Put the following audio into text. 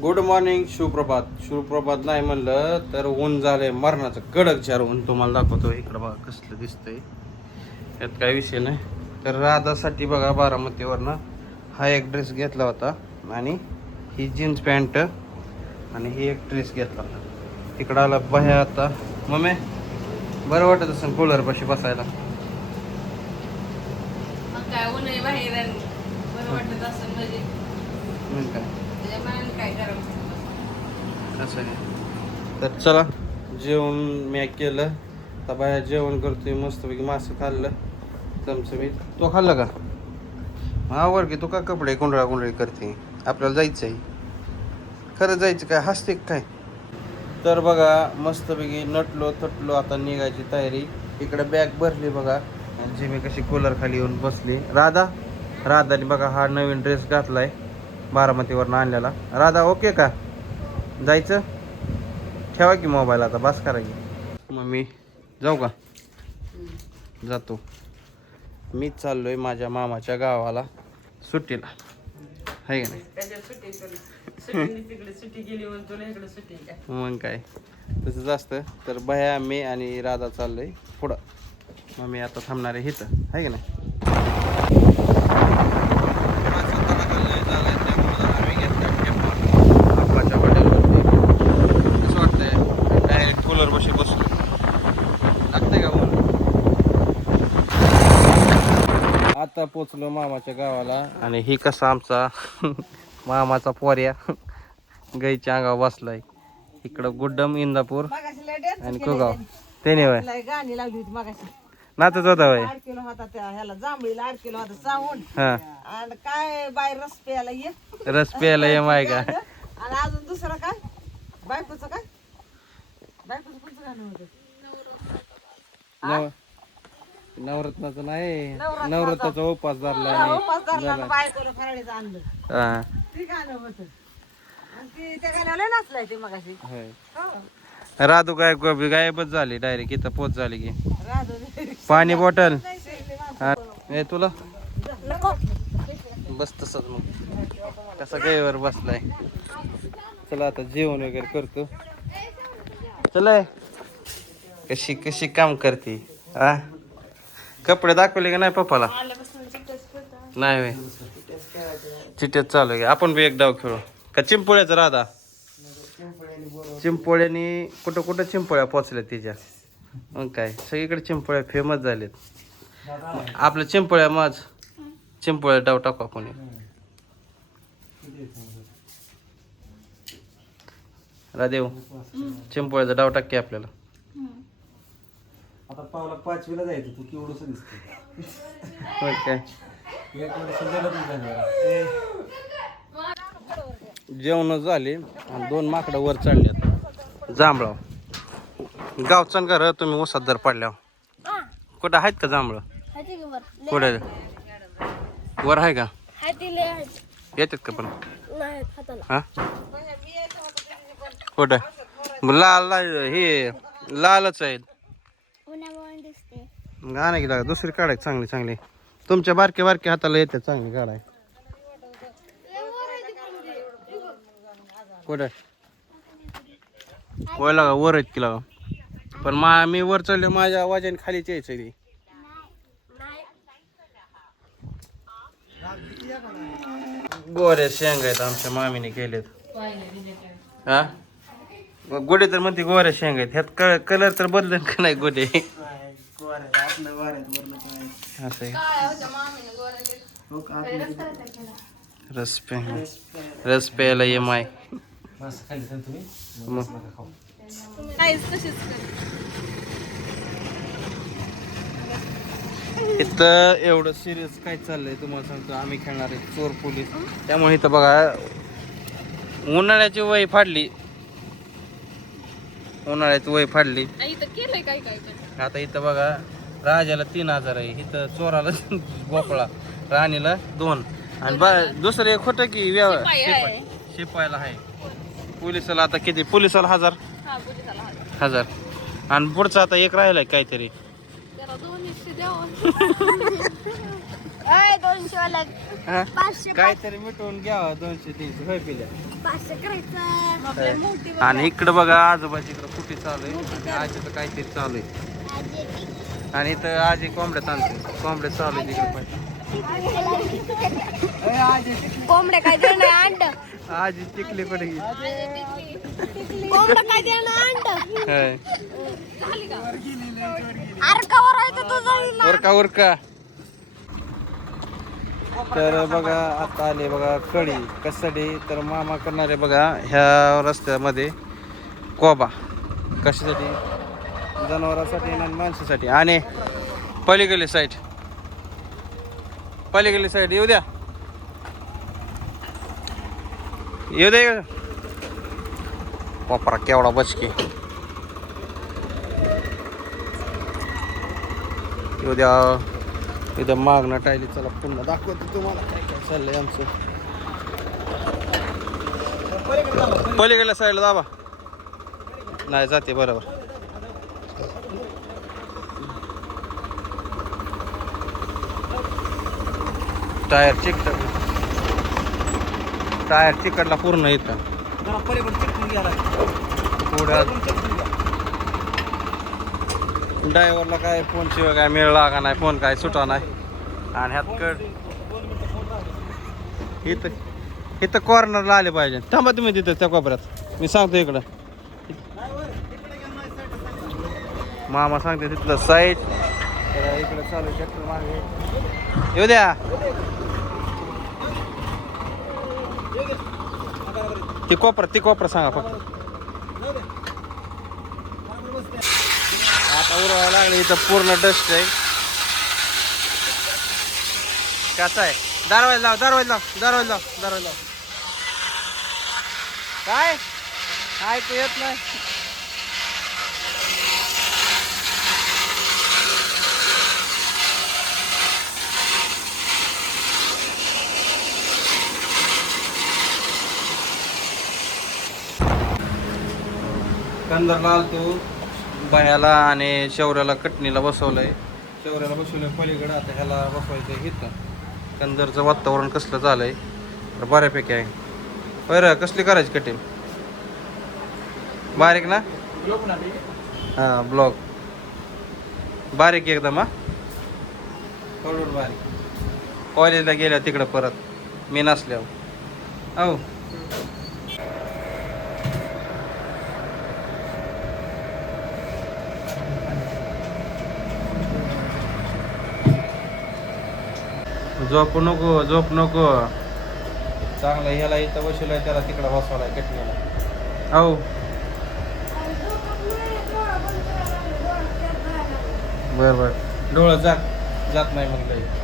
Good morning, सुप्रभात नाही म्हणलं तर ऊन झालंय मरणाचं कडक झार ऊन. तुम्हाला दाखवतो इकडं बघा कसलं दिसतंय. यात काही विषय नाही. तर राधासाठी बघा बारामतीवरनं हा एक ड्रेस घेतला होता आणि ही जीन्स पॅन्ट आणि ही एक ड्रेस घेतला होता. तिकडं आला बाहेर आता. मम्मी बरं वाटत असेल कूलरपाशी बसायला. काय ऊन आहे बाहेर बरं वाटत असं म्हणजे मग काय त्याच्या मनाने काय करावं. असं आहे. तर चला जेवण मी केलं. आता बाहेर जेवण करतोय मस्तपैकी. मासं खाल्लं चमचमीत. तो खाल्लं का? आवर की तू का कपडे कुंडळी करते. आपल्याला जायचं आहे. खरं जायचं काय हसते काय? तर बघा मस्तपैकी नटलो थटलो आता निघायची तयारी. इकडे बॅग भरली बघा. जी मी कशी कूलर खाली येऊन बसली. राधाने बघा हा नवीन ड्रेस घातलाय बारामतीवरनं आणलेला. राधा ओके का? जायचं? ठेवा की मोबाईल आता बस करा की. मग मी जाऊ का? जातो. मी चाललोय माझ्या मामाच्या गावाला सुट्टीला. आहे का नाही? त्याच्या सुट्टी तिकडे सुट्टी गेली म्हणून तुला इकडे सुट्टी काय. मग काय तसंच असतं. तर भया मी आणि राधा चाललोय पुढं. मग मी आता थांबणार आहे इथं. आहे का नाही? आप्पाच्या हॉटेलवरती कसं वाटतंय? डायरेक्ट कूलर बशी बसलो. लागतंय का ऊन? आता पोचलो मामाच्या गावाला. आणि ही कसा आमचा मामाचा पोर्या गाईच्या अंगावर बसलाय. इकडं गुड्डम इंदापूर आणि कोगाव त्याने वय गाणी लावली होती मागाशी. नातच होता वय. अडकेला होता त्या ह्याला जांभळीला अडकेला होता सांगून. हा आणि काय बाय रस प्यायला ये रस प्यायला ये माय का. आणि अजून दुसरं काय बायकोचं काय बायकोचं कोणतं गाणं होतं. नवरत्नाचं नाही. नवरत्नाचा उपास धरला उपास धरला आणि बायकोला फराळीचं आणलं हा ते गाणं होतं. आणि ती त्या गाण्याला नाचलाय ते मगाशी. होय. हो. राधू काय गायबच झाली डायरेक्ट. इथं पोच झाली की. राधू पाणी बॉटल हे तुला बस तसंच मग कसा गायवर बसलाय. चला आता जेवण वगैरे करतो. चला कशी कशी काम करते. हा कपडे दाखवले का नाही पप्पाला? नाही वे चिट्यात चालू आहे. आपण बी एक डाव खेळू का? चिंपोळ्याचं राधा चिंपोळ्यानी कुठं कुठं चिंपोळ्या पोचल्या तिच्या. मग काय सगळीकडे चिंपोळ्या फेमस झालेत. आपल्या चिंपोळ्या माझ चिंपोळ्या डाव टाकू आपण. राधेव चिंपोळ्याचा डाव टाक आपल्याला. आता पावला 5वीला जायचं तू केवढंसं दिसतं. काय एक वर्ष झालं तुझ्या. जेवण झाले आणि 2 माकडं वर चढल्यात जांभळाव. गावचं घर तुम्ही उसात जर पडल्यावर कुठं आहेत का जांभळं? कुठे वर आहे का? येतात का पण? हा कुठं लाल हे लालच आहेत. गाणं की लागा दुसरी काढाय चांगली चांगली. तुमच्या बारके बारके हाताला येते चांगली काढाय. कुठं वय लागा वर आहेत की लागा. पण मी वर चढले माझ्या आवाजाने खालीच यायचं ती. गोऱ्या शेंगा आहेत आमच्या मामीने केलेत. हा गोडे तर म्हणते गोऱ्या शेंगा आहेत. ह्यात कलर तर बदलत का नाही गोडे. असं रस प्यायला ये माय. इथं एवढं सिरियस काय चाललंय तुम्हाला सांगतो. आम्ही खेळणार आहे चोर पोलीस. त्यामुळे इथं बघा उन्हाळ्याची वय फाडली. उन्हाळ्याची वय फाडली. आता इथं बघा राजाला 3000 आहे. इथं चोराला गोपळा राणीला 2 आणि दुसरं एक होतं की शिपायला आहे. पोलिसाला आता किती? पोलिसाला 1000 आणि पुढचं आता एक राहिलाय काहीतरी. 200 वाला हा? 500 काहीतरी मिटवून घ्यावं 200-300 होय पिल्या 500 करायचं. आणि इकडं बघा आजोबाची इकडं कुठे चालू आहे आणि आजीचं काहीतरी चालू आहे आणि इथं आजी कोंबड्या ताणते कोंबड्या चालू आहे तिकडे पण कोंबड्या काय देणार अंड? आजी टिकली कुठे गेली कोंबडा काय देणार अंड? होय. अरे कवर आहे तर तुझं उरका उरका तर बघा आता आले बघा कडी कशासाठी तर मामा करणारे बघा ह्या रस्त्यामध्ये कोबा कशासाठी जनावरांसाठी आणि माणसासाठी आणि पलीकडली साईड येऊ द्या वापरा केवढा बचकी येऊ द्या इथं मागणं टायली चला पुन्हा दाखवतो तुम्हाला काय काय चाललंय आमचं पलीकडल्या साईडला दाबा नाही जाते बरोबर टायर चिकटला पूर्ण इथं जरा पलीकडे चिटकून घ्या पुढं ड्रायव्हरला काय फोन शिवाय काय मिळला का नाही फोन काय सुटा नाही आणि ह्यात कड इथं कॉर्नरला आले पाहिजे थांबा तुम्ही तिथं त्या कोपऱ्यात मी सांगतो इकडं मामा सांगते तिथलं साईड इकडं चालू ट्रॅक्टर मागे येऊ द्या ती कोपरा सांगा फक्त आता उरवायला लागले इथं पूर्ण डस्ट आहे कसं आहे दरवाजा लाव काय ऐकू येत नाही कंदरला आलतो बाह्याला आणि शौर्याला कटणीला बसवलंय शौर्याला बसवलंय पलीकडं आता ह्याला बसवायचं इथं कंदरचं वातावरण कसलं झालंय तर बऱ्यापैकी आहे बरं कसली करायची कटिंग बारीक ना हां ब्लॉक बारीक एकदम हा थोडं बारीक कॉलेजला गेल्या तिकडं परत मी नसल्यावर हो झोप नको चांगलं ह्याला इथं बसवलंय त्याला तिकडं बसवलाय कटणीला हो बर डोळं जात नाही म्हणलं